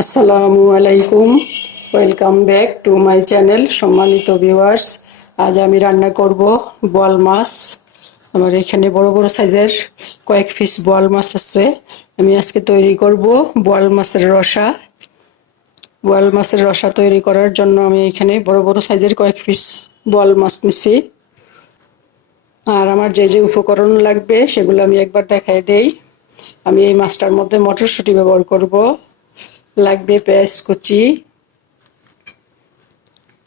আসসালামু আলাইকুম। Welcome back to my channel সম্মানিত ভিউয়ার্স আজ আমি রান্না করব বোয়াল মাছ। আমার এখানে বড় বড় সাইজের কয়েক পিস বোয়াল মাছ আছে। আমি আজকে তৈরি করব বোয়াল মাছের রসা। বোয়াল মাছের রসা তৈরি করার জন্য আমি এখানে বড় বড় সাইজের কয়েক পিস বোয়াল মাছ নিছি। আর আমার যে যে উপকরণ লাগবে সেগুলো আমি একবার দেখাই দেই। আমি এই মাছটার মধ্যে মটরশুঁটি ব্যবহার করব। লাগবে পেঁয়াজ কুচি।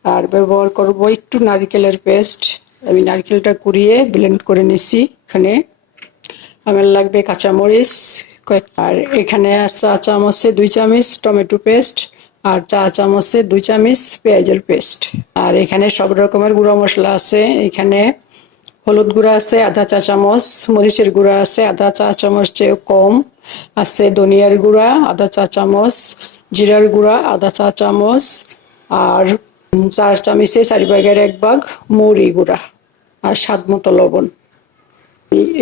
আর ব্যবহার করব একটু নারকেলের পেস্ট। আমি নারকেলটা কুড়িয়ে ব্লেন্ড করে নিছি এখানে। আমার লাগবে কাঁচামরিচ আর এখানে চা চামচে দুই চামচ টমেটো পেস্ট আর চা চামচে দুই চামচ পেঁয়াজের পেস্ট। আর এখানে সব রকমের গুঁড়ো মশলা আছে। এখানে হলুদ গুঁড়া আছে আধা চা চামচ, মরিচের গুঁড়া আছে আধা চা চামচ চেয়ে কম। আছে ধনিয়ার গুঁড়া আধা চা চামচ, জিরার গুঁড়া আধা চা চামচ আর চার চামচে চারি ভাগের এক ভাগ মৌরি গুঁড়া আর স্বাদ মতো লবণ।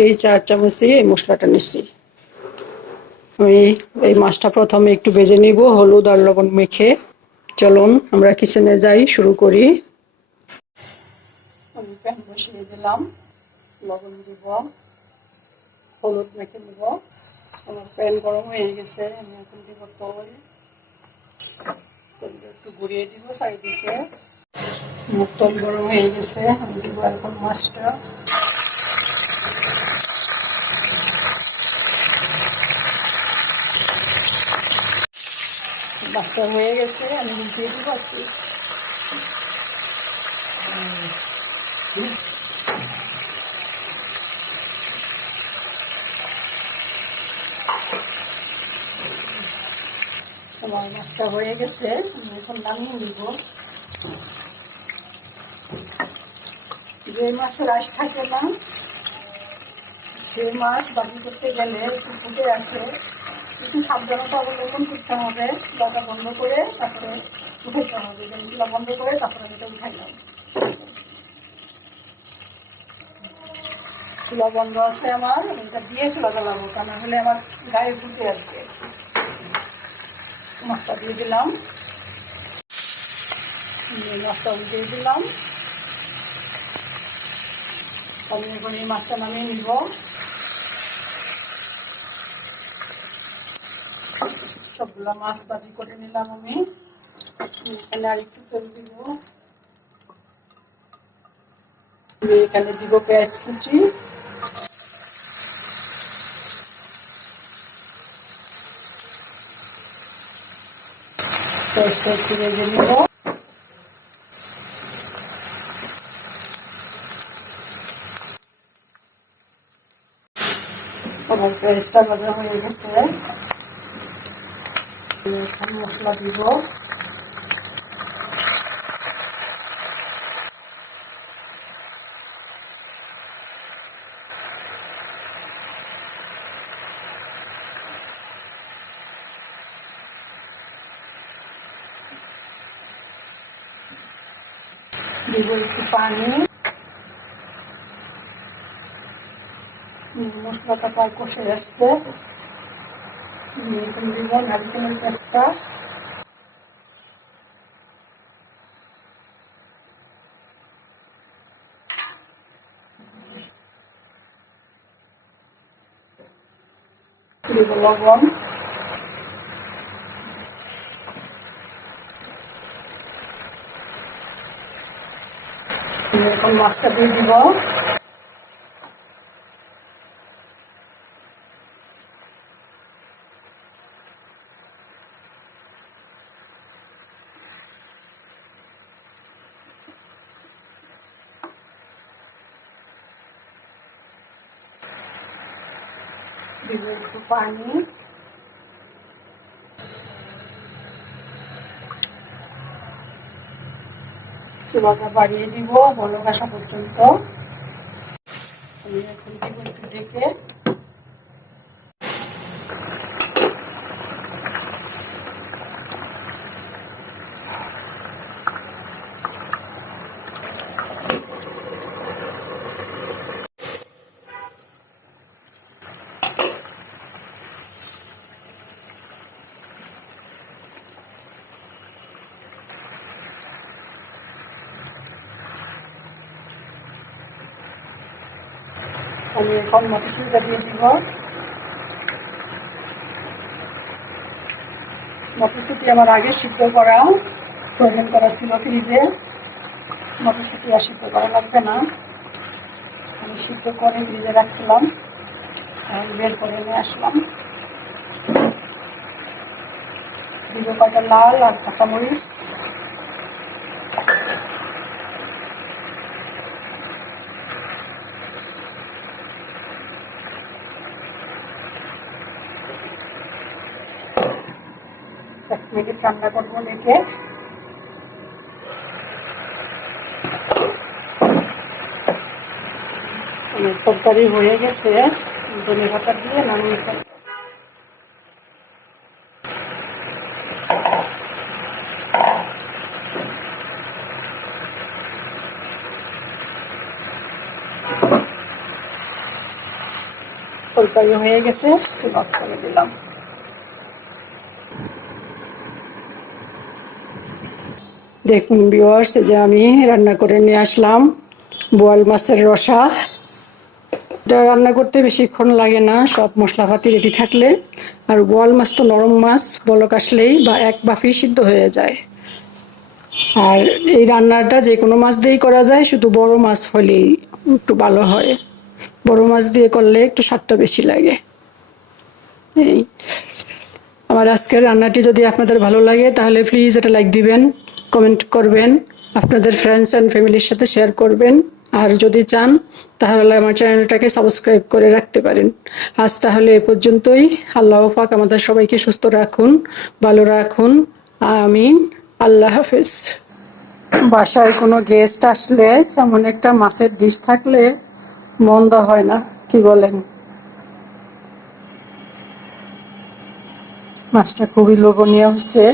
এই চার চামচে এই মশলাটা নিচ্ছি আমি এই মাছটা প্রথমে একটু ভেজে নিব, হলুদ আর লবণ মেখে। চলুন, আমরা কিচেনে যাই, শুরু করি। দিলাম, লবণ দিব, হলুদ মেখে দিব আমার প্যান গরম হয়ে গেছে, আমি এখন দিব তেল তেলটা একটু ঘুরিয়ে দিব চারিদিকে। আমার তেল গরম হয়ে গেছে, আমি দিব এখন মাছটা। মাছটা হয়ে গেছে, আমি দিয়ে দিব আমার মাছটা হয়ে গেছে, আমি এখন নামিয়ে নিব। যে মাছের আশ থাকে না, সে মাছ বাজি করতে গেলে একটু ফুটে আসে। একটু সাবধানতা অবলম্বন করতে হবে চুলাটা বন্ধ করে তারপরে উঠাইতে হবে। চুলা বন্ধ করে তারপরে আমি এটা উঠাইলাম। চুলা বন্ধ আছে আমার এটা দিয়ে চুলা জ্বালাবো তা না হলে আমার গায়ে ফুটে আসবে। মাছটা দিয়ে দিলাম। মাছটা দিয়ে দিলাম। আমি এখন এই মাছটা নামিয়ে নিব। সবগুলো মাছ ভাজি করে নিলাম আমি। এখানে আর একটু তেল দিব। এখানে দিব পেঁয়াজ কুচি। পেঁয়াজটা একটু ভেজে নিব আমার পেঁয়াজটা ভাজা হয়ে গেছে মশলা দিব দিব একটু পানি মশলাটা প্রায় কষে আসছে এখন দিব নারকেলের পেঁচটা দিব লবণ এখন মাছটা দিয়ে দিব দিব একটু পানি চুলাটা বাড়িয়ে দিব বলক আসা পর্যন্ত। আমি এখন দিব একটু ডেকে। আমি এখন মটরশুঁটিটা দিয়ে দিব মটরশুঁটি আমার আগে সিদ্ধ করা ফ্রোজেন করা ছিল ফ্রিজে। মটরশুঁটি আর সিদ্ধ করা লাগবে না। আমি সিদ্ধ করে ফ্রিজে রাখছিলাম বের করে নিয়ে আসলাম। দিব কয়টা লাল আর কাঁচামরিচ। এক মিনিট রান্না করব দেখে আমার তরকারি হয়ে গেছে ধনে পাতা দিয়ে নামিয়ে ফেলব। তরকারি হয়ে গেছে সুলভ করে দিলাম দেখুন বিওয়ার্স যে আমি রান্না করে নিয়ে আসলাম, বোয়াল মাছের রসা। এটা রান্না করতে বেশিক্ষণ লাগে না, সব মশলাপাতি রেডি থাকলে। আর বোয়াল মাছ তো নরম মাছ, বলক আসলেই বা এক বাফি সিদ্ধ হয়ে যায়। আর এই রান্নাটা যে কোনো মাছ দিয়েই করা যায়, শুধু বড় মাছ হলেই একটু ভালো হয়। বড় মাছ দিয়ে করলে একটু স্বাদটা বেশি লাগে। এই। আমার আজকের রান্নাটি যদি আপনাদের ভালো লাগে, তাহলে প্লিজ এটা লাইক দিবেন। কমেন্ট করবেন, আপনাদের ফ্রেন্ডস অ্যান্ড ফ্যামিলির সাথে শেয়ার করবেন। আর যদি চান, তাহলে আমার চ্যানেলটাকে সাবস্ক্রাইব করে রাখতে পারেন। আজ তাহলে এ পর্যন্তই। আল্লাহ পাক আমাদের সবাইকে সুস্থ রাখুন, ভালো রাখুন। আমিন। আল্লাহ হাফেজ। বাসায় কোনো গেস্ট আসলে এমন একটা মাছের ডিশ থাকলে মন্দ হয় না, কি বলেন? মাছটা খুবই লোভনীয় হচ্ছে।